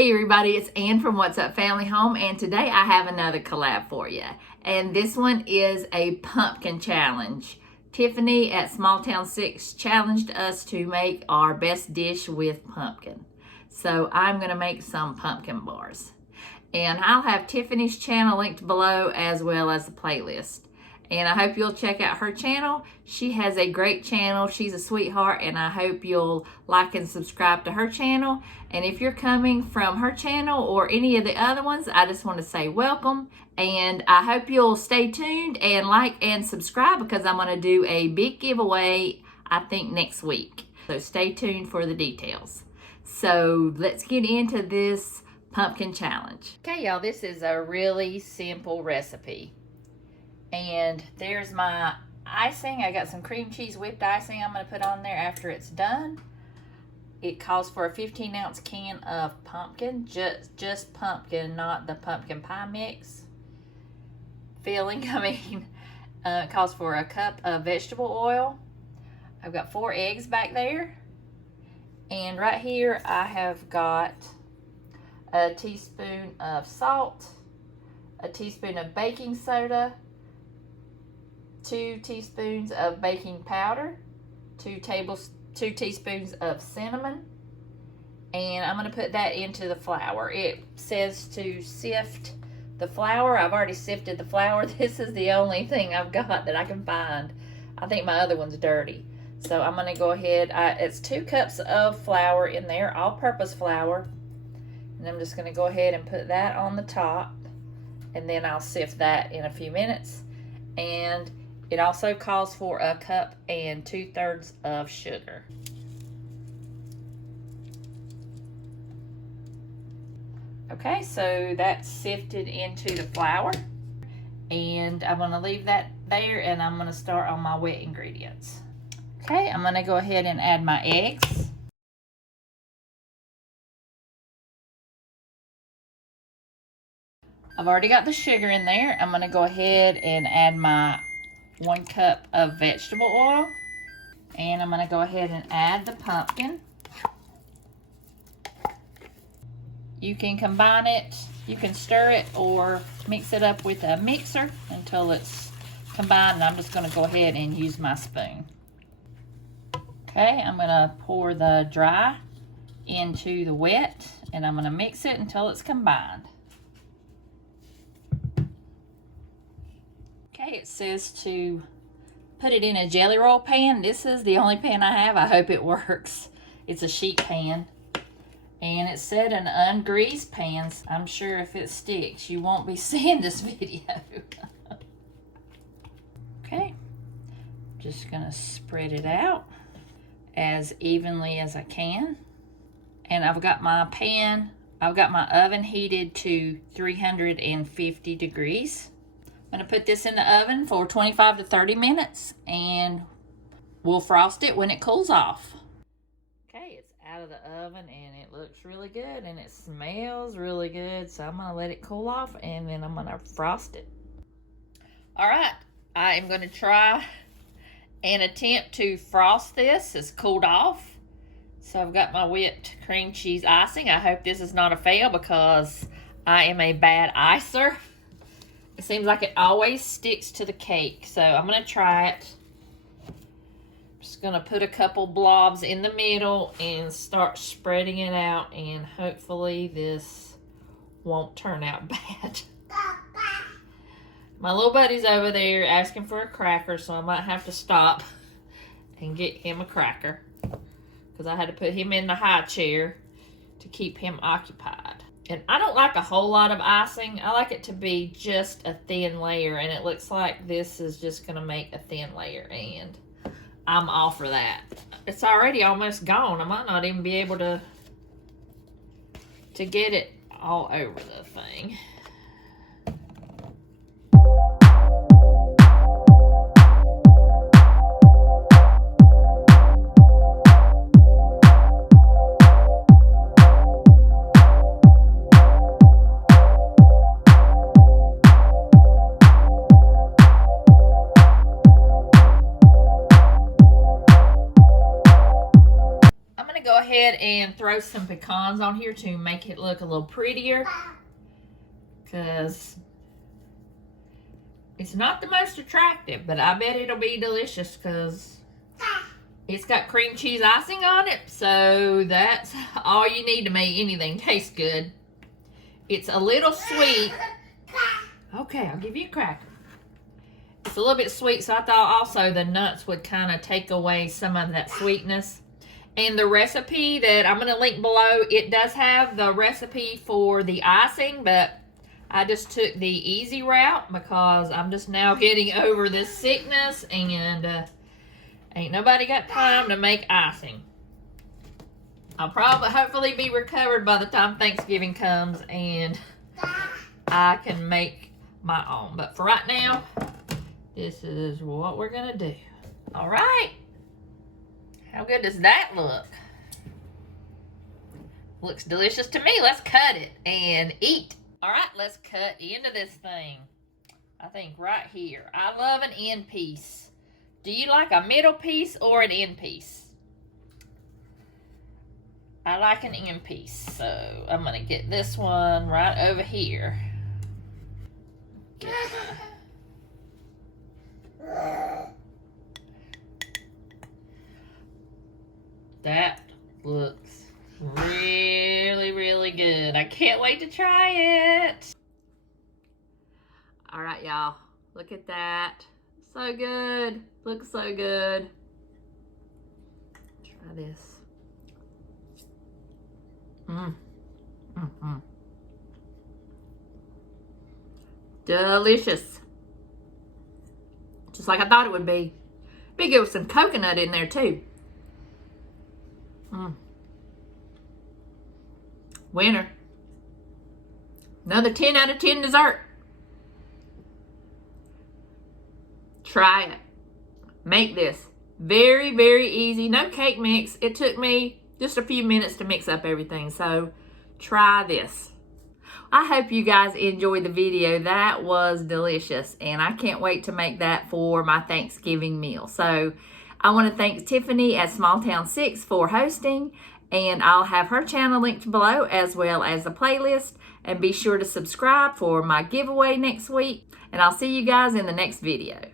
Hey everybody, it's Ann from What's Up Family Home, and today I have another collab for you. And this one is a pumpkin challenge. Tiffany at Small Town 6 challenged us to make our best dish with pumpkin. So I'm going to make some pumpkin bars. And I'll have Tiffany's channel linked below as well as the playlist. And I hope you'll check out her channel. She has a great channel. She's a sweetheart, and I hope you'll like and subscribe to her channel. And if you're coming from her channel or any of the other ones, I just want to say welcome. And I hope you'll stay tuned and like and subscribe because I'm going to do a big giveaway, I think, next week. So stay tuned for the details. So let's get into this pumpkin challenge. Okay, y'all, this is a really simple recipe. And there's my icing. I got some cream cheese whipped icing I'm going to put on there after it's done. It calls for a 15-ounce can of pumpkin, just pumpkin, not the pumpkin pie mix filling. It calls for a cup of vegetable oil. I've got 4 eggs back there. And right here I have got a teaspoon of salt, a teaspoon of baking soda, 2 teaspoons of baking powder, 2 teaspoons of cinnamon, and I'm going to put that into the flour. It says to sift the flour. I've already sifted the flour. This is the only thing I've got that I can find. I think my other one's dirty. So I'm going to go ahead. It's 2 cups of flour in there, all-purpose flour. And I'm just going to go ahead and put that on the top, and then I'll sift that in a few minutes. And it also calls for a cup and 2/3 of sugar. Okay, so that's sifted into the flour. And I'm going to leave that there, and I'm going to start on my wet ingredients. Okay, I'm going to go ahead and add my eggs. I've already got the sugar in there. I'm going to go ahead and add my 1 cup of vegetable oil. And I'm going to go ahead and add the pumpkin. You can combine it, you can stir it or mix it up with a mixer until it's combined. And I'm just going to go ahead and use my spoon. Okay, I'm going to pour the dry into the wet, and I'm going to mix it until it's combined. Okay, it says to put it in a jelly roll pan. This is the only pan I have. I hope it works. It's a sheet pan. And it said an ungreased pan. I'm sure if it sticks, you won't be seeing this video. Okay, just gonna spread it out as evenly as I can. And I've got my pan, I've got my oven heated to 350 degrees. I'm going to put this in the oven for 25 to 30 minutes, and we'll frost it when it cools off. Okay, it's out of the oven, and it looks really good, and it smells really good, so I'm going to let it cool off, and then I'm going to frost it. All right, I am going to try and attempt to frost this. It's cooled off, so I've got my whipped cream cheese icing. I hope this is not a fail because I am a bad icer. It seems like it always sticks to the cake, so I'm going to try it. I'm just going to put a couple blobs in the middle and start spreading it out, and hopefully this won't turn out bad. My little buddy's over there asking for a cracker, so I might have to stop and get him a cracker because I had to put him in the high chair to keep him occupied. And I don't like a whole lot of icing. I like it to be just a thin layer, and it looks like this is just going to make a thin layer, and I'm all for that. It's already almost gone. I might not even be able to get it all over the thing. ahead and throw some pecans on here to make it look a little prettier, because it's not the most attractive, but I bet it'll be delicious because it's got cream cheese icing on it, so that's all you need to make anything taste good. It's a little sweet. Okay, I'll give you a cracker. It's a little bit sweet, so I thought also the nuts would kind of take away some of that sweetness. And the recipe that I'm going to link below, it does have the recipe for the icing, but I just took the easy route because I'm just now getting over this sickness, and ain't nobody got time to make icing. I'll hopefully be recovered by the time Thanksgiving comes and I can make my own. But for right now, this is what we're gonna do. All right. How good does that look? Looks delicious to me. Let's cut it and eat. All right, let's cut into this thing. I think right here. I love an end piece. Do you like a middle piece or an end piece? I like an end piece, so I'm gonna get this one right over here. That looks really, really good. I can't wait to try it. All right, y'all. Look at that. So good. Looks so good. Try this. Delicious. Just like I thought it would be. Be good with some coconut in there too. Winner. Another 10 out of 10 dessert. Try it. Make this. Very, very easy. No cake mix. It took me just a few minutes to mix up everything. So try this. I hope you guys enjoyed the video. That was delicious. And I can't wait to make that for my Thanksgiving meal. So I want to thank Tiffany at Small Town 6 for hosting. And I'll have her channel linked below as well as the playlist. And be sure to subscribe for my giveaway next week. And I'll see you guys in the next video.